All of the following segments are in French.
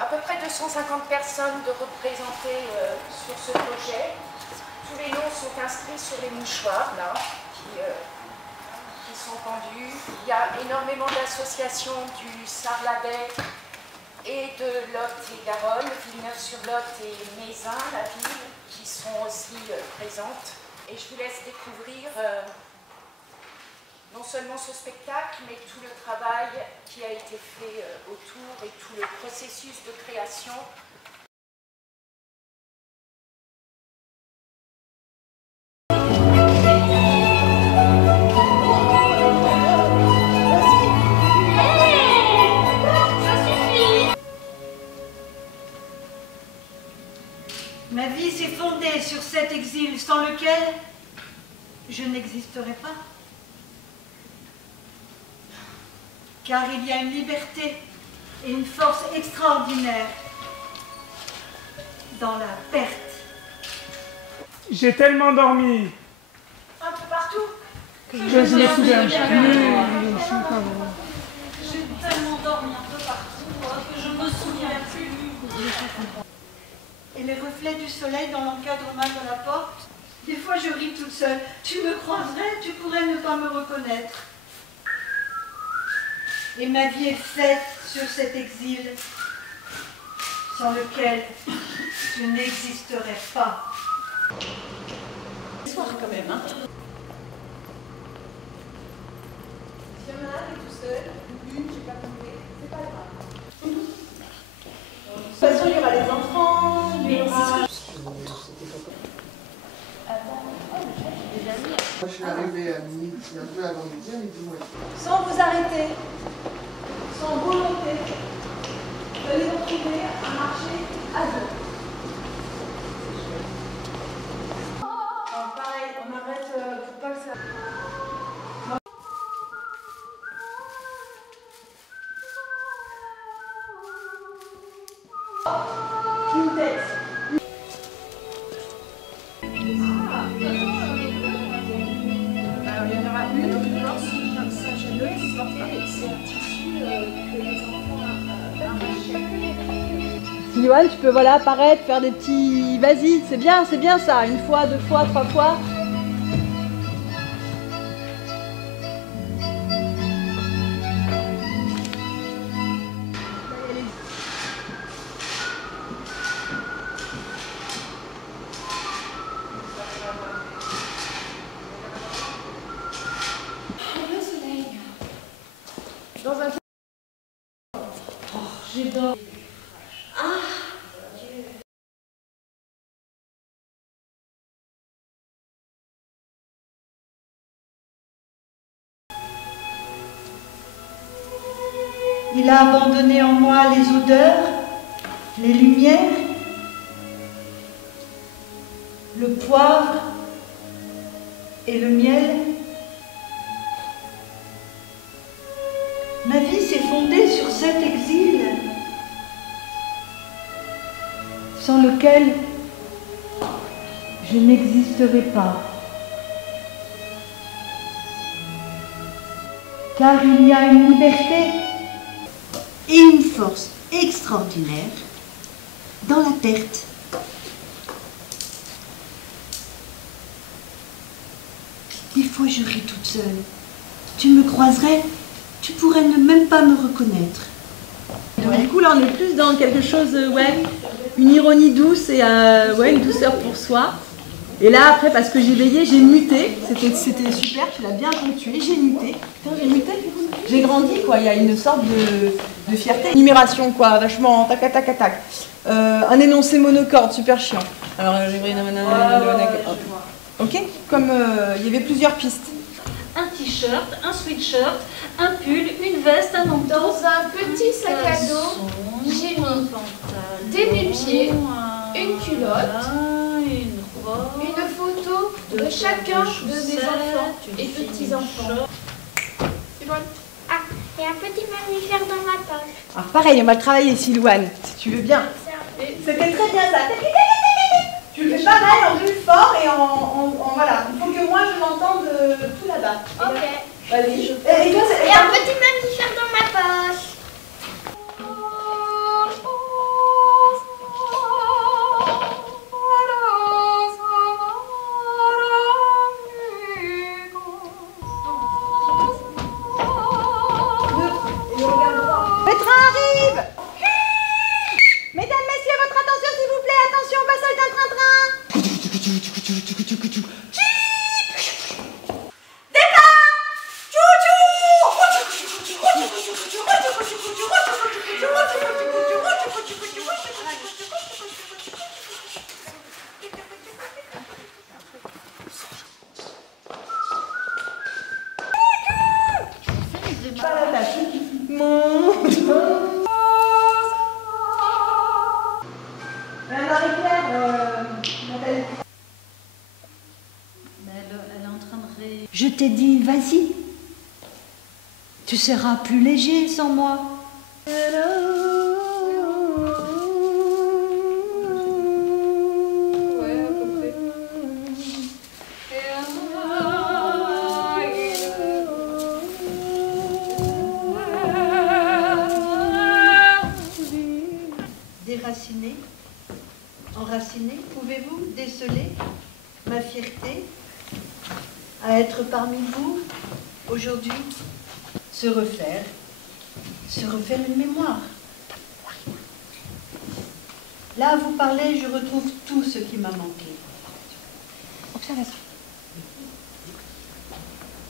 à peu près 250 personnes de représenter sur ce projet. Tous les noms sont inscrits sur les mouchoirs, là, qui sont pendus. Il y a énormément d'associations du Sarlabais et de Lot et Garonne, Villeneuve-sur-Lot et Mézin, la ville, qui sont aussi présentes. Et je vous laisse découvrir non seulement ce spectacle, mais tout le travail qui a été fait autour et tout le processus de création. Ma vie s'est fondée sur cet exil sans lequel je n'existerais pas. Car il y a une liberté et une force extraordinaire dans la perte. J'ai tellement dormi. Un peu partout. Je me souviens plus. J'ai tellement dormi un peu partout que je me souviens plus. Et les reflets du soleil dans l'encadrement de la porte. Des fois je ris toute seule. Tu me croiserais, tu pourrais ne pas me reconnaître. Et ma vie est faite sur cet exil sans lequel je n'existerais pas. Soir quand même, hein. Si y en a un qui est tout seul, une, je n'ai pas compris, c'est pas grave. De toute façon, il y aura les enfants, il y aura... Moi, je suis arrivée à minuit, un peu avant midi, à midi moins. Sans vous arrêter, sans volonté, vous allez vous retrouver à marcher à deux. Alors, pareil, on arrête pour pas que ça... Une tête. Alors, il y en aura une lorsque ça gêne, c'est un tissu que les enfants arrachent. Yoann, tu peux voilà, apparaître, faire des petits... Vas-y, c'est bien ça. Une fois, deux fois, trois fois. Dans un... Oh, j'adore. Il a abandonné en moi les odeurs, les lumières, le poivre et le miel. Ma vie s'est fondée sur cet exil, sans lequel je n'existerais pas. Car il y a une liberté et une force extraordinaire dans la perte. Des fois je ris toute seule. Tu me croiserais, tu pourrais ne même pas me reconnaître. Donc, du coup, là, on est plus dans quelque chose, ouais, une ironie douce et ouais, une douceur pour soi. Et là, après, parce que j'ai veillé, j'ai muté. C'était super, tu l'as bien ponctué. J'ai muté. Putain, j'ai muté. J'ai grandi, quoi. Il y a une sorte de fierté. Numération, quoi, vachement tac, tac, tac, tac. Un énoncé monocorde, super chiant. Alors, j'ai pris ok, comme il y avait plusieurs pistes. Un t-shirt, un sweatshirt, un pull, une veste, un manteau. Dans un petit sac à dos, j'ai mis des nu-pieds, une culotte, une photo de chacun de mes enfants et petits-enfants. Ah, et un petit mammifère dans ma poche. Alors pareil, on va le travailler, Silouane, si tu veux bien. C'était très bien ça. Tu le fais pas mal, en plus fort et en voilà. Il faut que moi je l'entende tout là-bas. Ok. Vas-y. Et un petit mammifère dans ma poche. et... Je t'ai dit, vas-y. Tu seras plus léger sans moi. Déraciné, enraciné, pouvez-vous déceler ma fierté à être parmi vous aujourd'hui, se refaire une mémoire. Là, à vous parler, je retrouve tout ce qui m'a manqué. Observation.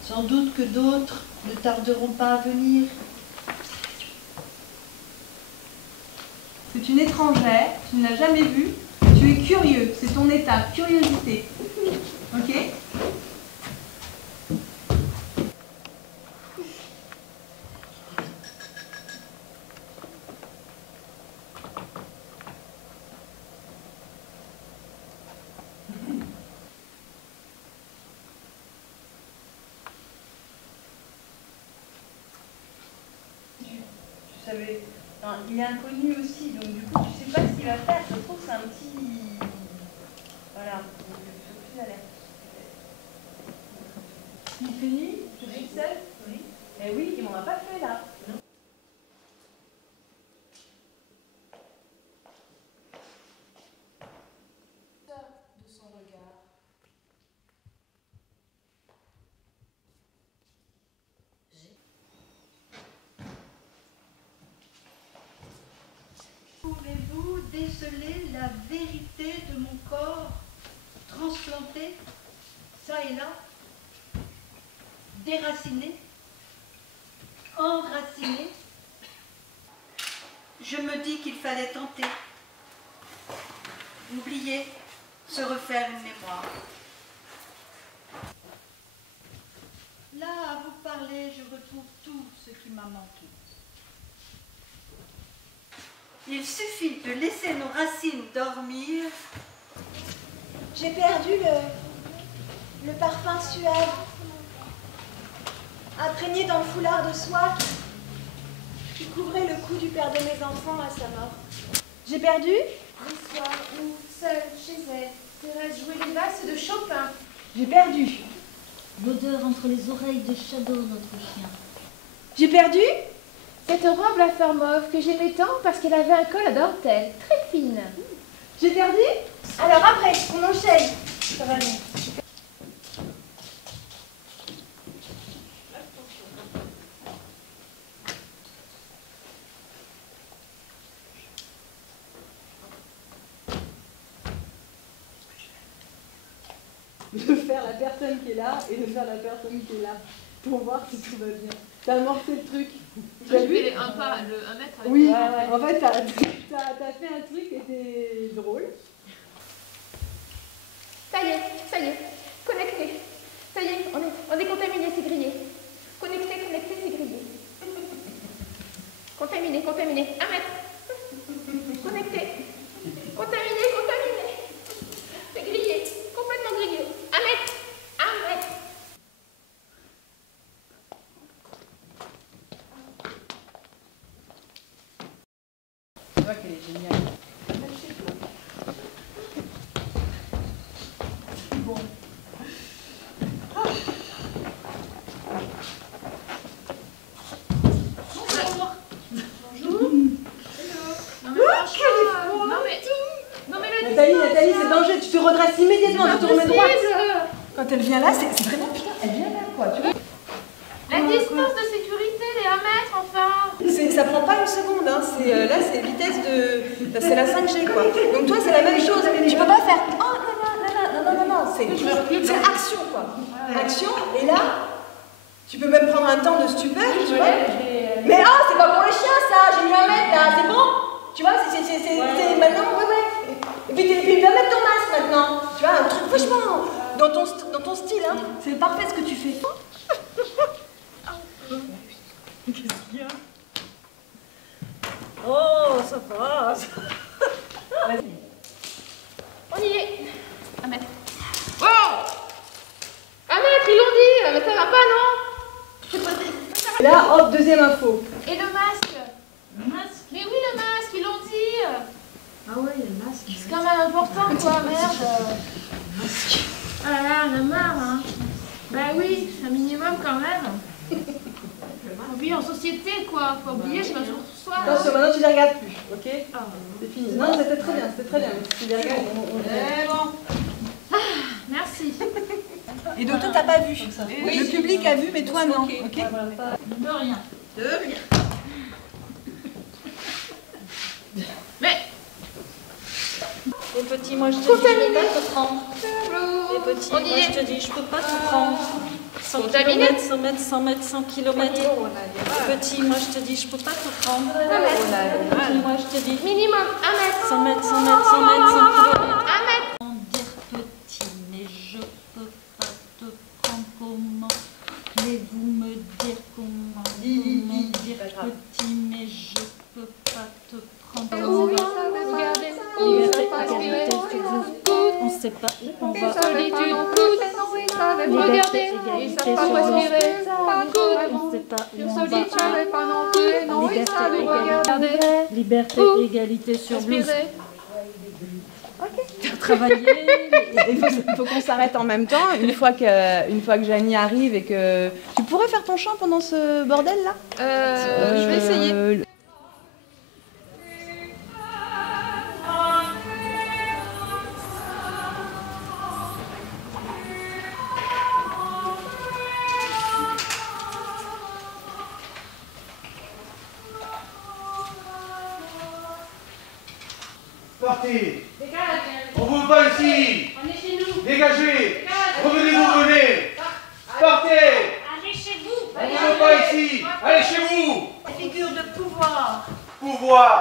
Sans doute que d'autres ne tarderont pas à venir. C'est une étrangère, tu ne l'as jamais vue, tu es curieux, c'est ton état, curiosité. Ok? Tu savais, non, il est inconnu aussi, donc du coup, tu sais pas ce qu'il va faire. Je trouve que c'est un petit... Voilà, donc je suis plus alerte. Il finit, je suis seule. Oui. Eh oui, il m'en a pas fait là. Non. De son regard. Pouvez-vous déceler la vérité de mon corps transplanté, ça et là, déraciné, enraciné? Je me dis qu'il fallait tenter, oublier, se refaire une mémoire. Là, à vous parler, je retrouve tout ce qui m'a manqué. Il suffit de laisser nos racines dormir. J'ai perdu le parfum suave, imprégné dans le foulard de soie qui couvrait le cou du père de mes enfants à sa mort. J'ai perdu Les soirs où, seule, chez elle, Thérèse jouait les valses de Chopin. J'ai perdu. L'odeur entre les oreilles de Shadow, notre chien. J'ai perdu Cette robe à fleurs mauve que j'aimais tant parce qu'elle avait un col à dentelle, très fine. J'ai perdu. Alors après, on enchaîne. Ça va bien. De faire la personne qui est là et de faire la personne qui est là pour voir si tout va bien. T'as amorcé le truc. Tu as vu un mètre avec Oui, Ouais. en fait t'as fait un truc qui était drôle. Ça y est, connecté. Ça y est, on est contaminé, c'est grillé. Connecté, c'est grillé. Contaminé, 1 mètre. Connecté. Contaminé. C'est grillé, complètement grillé. 1 mètre. Tu vois qu'elle est géniale. Bon. Nathalie, c'est dangereux, tu te redresses immédiatement, tu te remets droite. Quand elle vient là, c'est vraiment putain, elle vient là quoi, tu vois. La distance de sécurité, les 1 mètre, enfin. Ça prend pas une seconde, hein. Là c'est vitesse de... C'est la 5G quoi. Donc toi c'est la même chose, tu peux pas faire... Oh non, c'est action quoi. Action, et là, tu peux même prendre un temps de stupeur, tu vois. Mais oh, c'est pas pour le chien ça, j'ai mis 1 mètre là, c'est bon. Tu vois, c'est maintenant, ouais. Et puis va mettre ton masque maintenant. Tu vois, un truc franchement, dans ton style, hein. C'est parfait ce que tu fais. Qu'est-ce qu'il y a? Oh, ça passe. Vas-y. On y est. 1 mètre. Wow! 1 mètre, ils l'ont dit. Là, hop, deuxième info. Et le masque? Le masque. Mais oui, le masque, ils l'ont dit. Ah ouais, il y a le masque. C'est quand même important, quoi, merde. Ah là là, on a marre, hein. Bah oui, un minimum quand même. On vit en société, quoi. Faut oublier, je m'assure tout soir. Attention, maintenant tu les regardes plus, ok? Ah. C'est fini. Non, c'était très bien, c'était très bien. Mais si tu les regardes, Eh bon. Ah, merci. Et donc toi, t'as pas vu. Le public a vu, mais toi non, ok? De rien. De rien. Mais, Les petits, moi je te dis, je peux pas te prendre. Les petits, On y moi est. je te dis, je peux pas te prendre. 100 Contaminé. km, 100 mètres, 100 mètres, 100 km. Petit, moi je te dis, je peux pas te prendre. Petit, moi je te dis, minimum 1 mètre. 100 mètres, 100 mètres, 100 mètres, 100 km. 1 mètre. Dire petit, mais je peux pas te prendre comment. Voulez-vous me dire comment? Comment dire petit, mais je peux pas te prendre comment. Regardez. Liberté, égalité, on sait pas où on va. Solitude. Liberté, égalité, sur nous. On sait pas où on va. Liberté, égalité sur blouse. Travailler. Il faut qu'on s'arrête en même temps, une fois que Janie arrive et que... Tu pourrais faire ton chant pendant ce bordel là? Je vais essayer. Partez. On ne veut pas ici. On est chez nous. Dégagez. Revenez, vous venez. Partez. Allez chez vous. On ne veut pas ici. Allez chez vous. Figure de pouvoir. Pouvoir.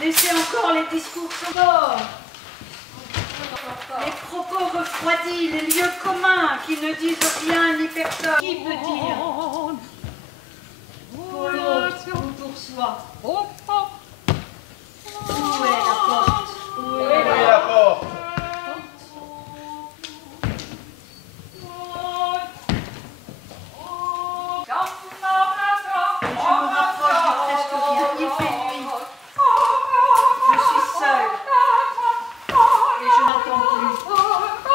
Laissez encore les discours forts. Les propos refroidis, les lieux communs qui ne disent rien ni personne. Qui peut dire pour l'autre ou pour soi? Où est la porte? Où est Ouvrez la porte. Je me rapproche de presque rien. Il fait nuit. Je suis seule. Et je n'entends plus.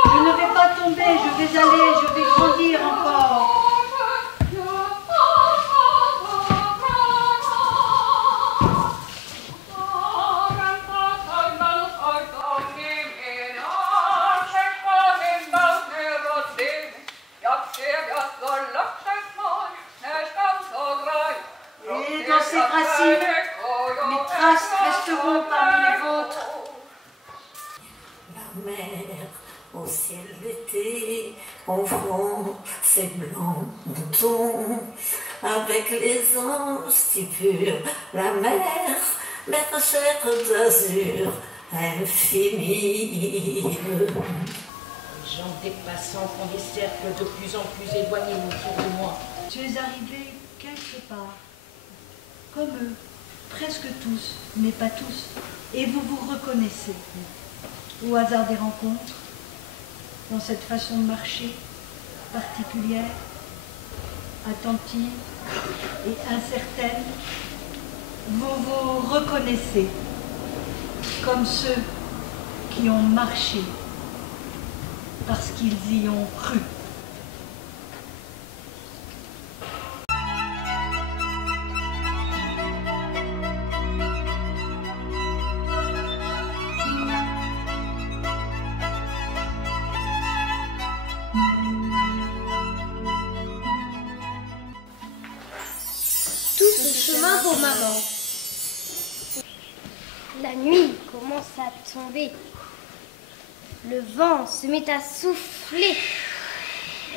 Je ne vais pas tomber. Je vais aller. Je vais grandir encore. Et dans ces racines, mes traces resteront parmi les vôtres. La mer au ciel d'été confond ses blancs moutons avec les anges si purs. La mer chère d'azur infinie. Les gens dépassants font des cercles de plus en plus éloignés autour de moi. Tu es arrivé quelque part, comme eux, presque tous, mais pas tous, et vous vous reconnaissez. Au hasard des rencontres, dans cette façon de marcher particulière, attentive et incertaine, vous vous reconnaissez comme ceux qui ont marché parce qu'ils y ont cru. Tout ce chemin pour maman. La nuit commence à tomber. Le vent se met à souffler.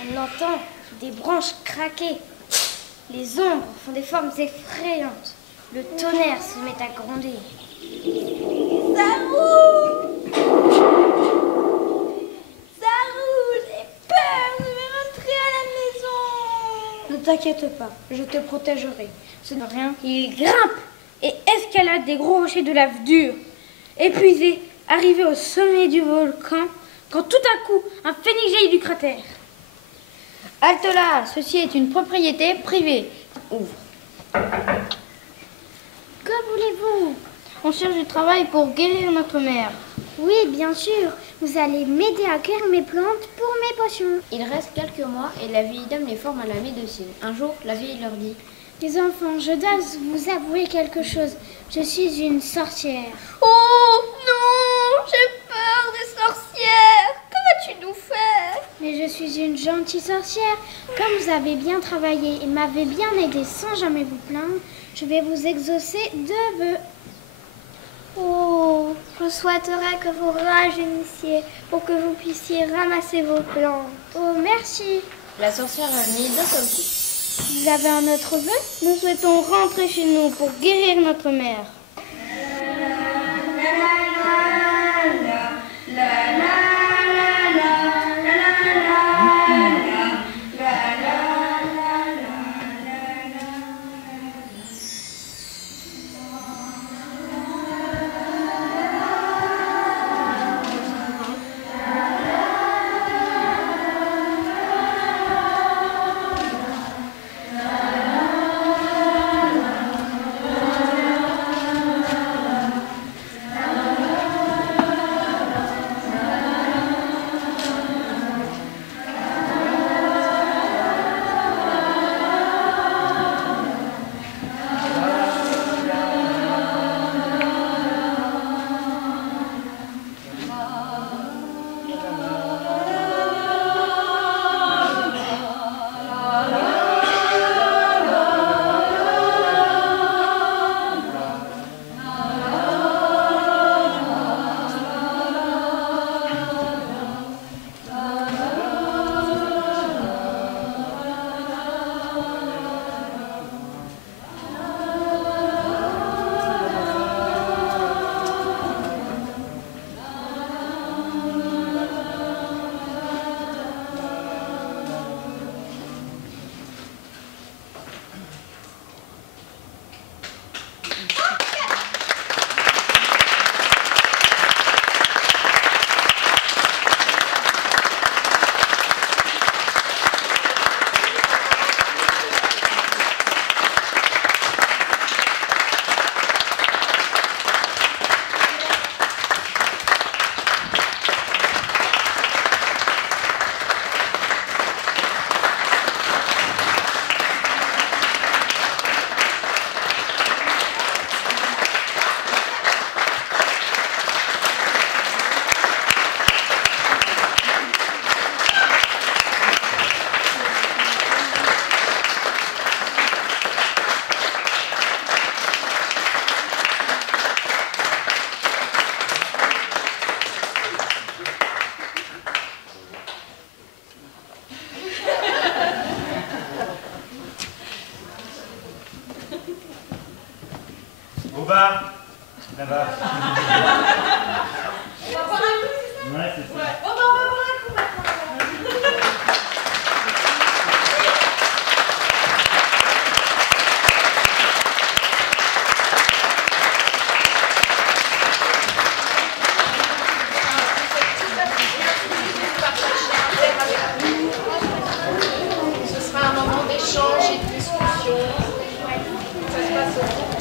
On entend des branches craquer. Les ombres font des formes effrayantes. Le tonnerre se met à gronder. Sarou! Sarou, j'ai peur, je vais rentrer à la maison. Ne t'inquiète pas, je te protégerai. Ce n'est rien. Il grimpe et escalade des gros rochers de lave dure. Épuisé, arrivé au sommet du volcan, quand tout à coup, un phénix jaillit du cratère. Halte là, ceci est une propriété privée. Ouvre. Que voulez-vous? On cherche du travail pour guérir notre mère. Oui, bien sûr. Vous allez m'aider à cueillir mes plantes pour mes potions. Il reste quelques mois et la vieille dame les forme à la médecine. Un jour, la vieille leur dit: Les enfants, je dois vous avouer quelque chose. Je suis une sorcière. Oh non, j'ai peur des sorcières. Que vas-tu nous faire? Mais je suis une gentille sorcière. Comme vous avez bien travaillé et m'avez bien aidé sans jamais vous plaindre, je vais vous exaucer de vœux. Oh, je souhaiterais que vous rajeunissiez pour que vous puissiez ramasser vos plantes. Oh, merci. La sorcière mit d'un seul coup. Vous avez un autre vœu? Nous souhaitons rentrer chez nous pour guérir notre mère. Là-bas. Là-bas. On va boire un coup, c'est ça? Ouais, c'est ça. Bon, ben, on va boire un coup maintenant. Ce sera un moment d'échange et de discussion. Ça se passe au groupe.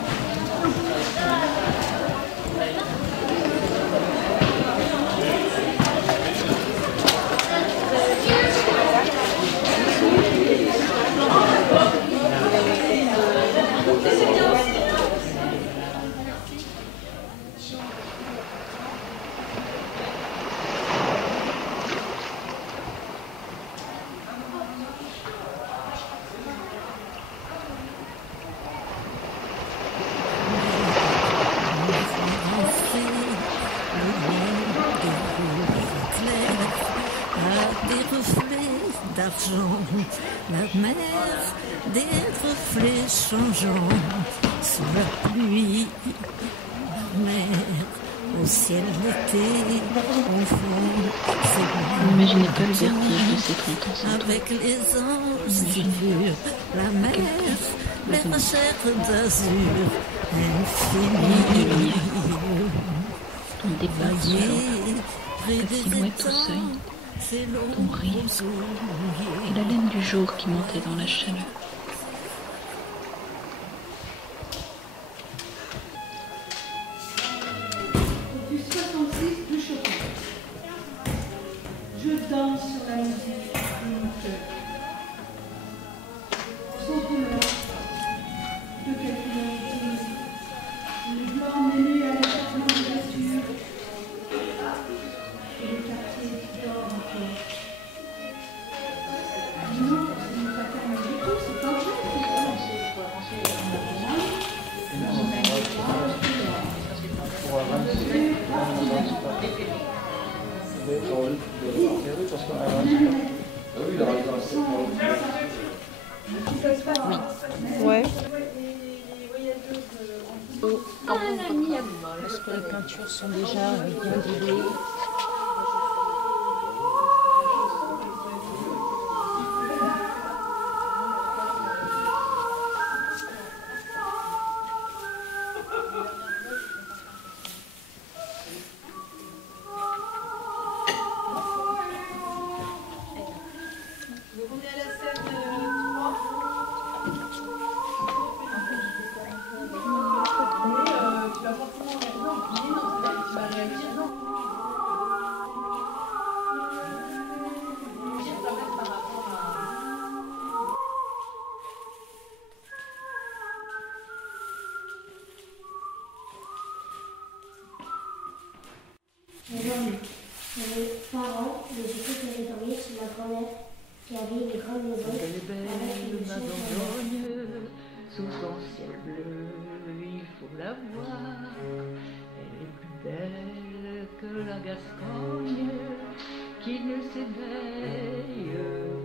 Des reflets d'argent, la mer, des reflets changeants, sous la pluie, la mer, au ciel d'été, au fond, c'est N'imaginez pas le vertige de ces 30 ans. avec les anges durs, la mer, les recherches d'azur, infini. On dépasse Voyez, près la des silhouette au étangs, seuil. ton rire et la laine du jour qui montait dans la chaleur. Du 66 du Chopin. Je danse sur la musique de mon cœur. Sans couleur, de quelle couleur est-il? Le blanc mêlé à l'échappement de voiture et le quartier qui dort encore. Non, ce n'est pas calme du tout, c'est pas vrai. Ouais. Est-ce que les peintures sont déjà bien diluées? On est à la scène 3. Tu vas forcément réaliser. Non, tu vas réagir. Non. Dire quand même par rapport à. Mes parents, mais du coup, qui avaient dormi chez ma grand-mère, qui avait une grande maison. Elle est belle, ma Dordogne, sous son ciel bleu, il faut la voir. Elle est plus belle que la Gascogne, qui ne s'éveille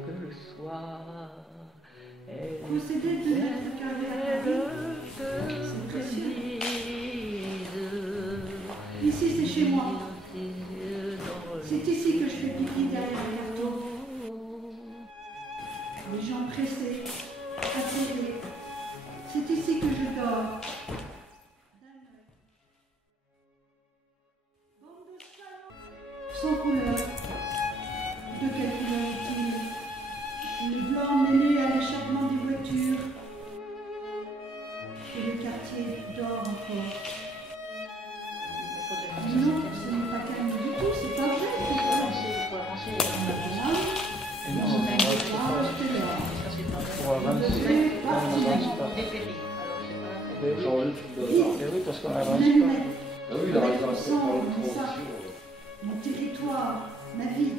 que le soir. Elle Posséder est deux mètres carrés, belle c'est précieux. que Ici, c'est chez moi. ses yeux dans le C'est ici que je fais pipi derrière le carton. Les gens pressés, atterrés. C'est ici que je dors. Sans couleur. De quelle couleur est-il? Le blanc mêlé à l'échappement des voitures. Et le quartier dort encore. Non, ce n'est pas calme du tout, c'est pas vrai. Mon territoire, ma vie,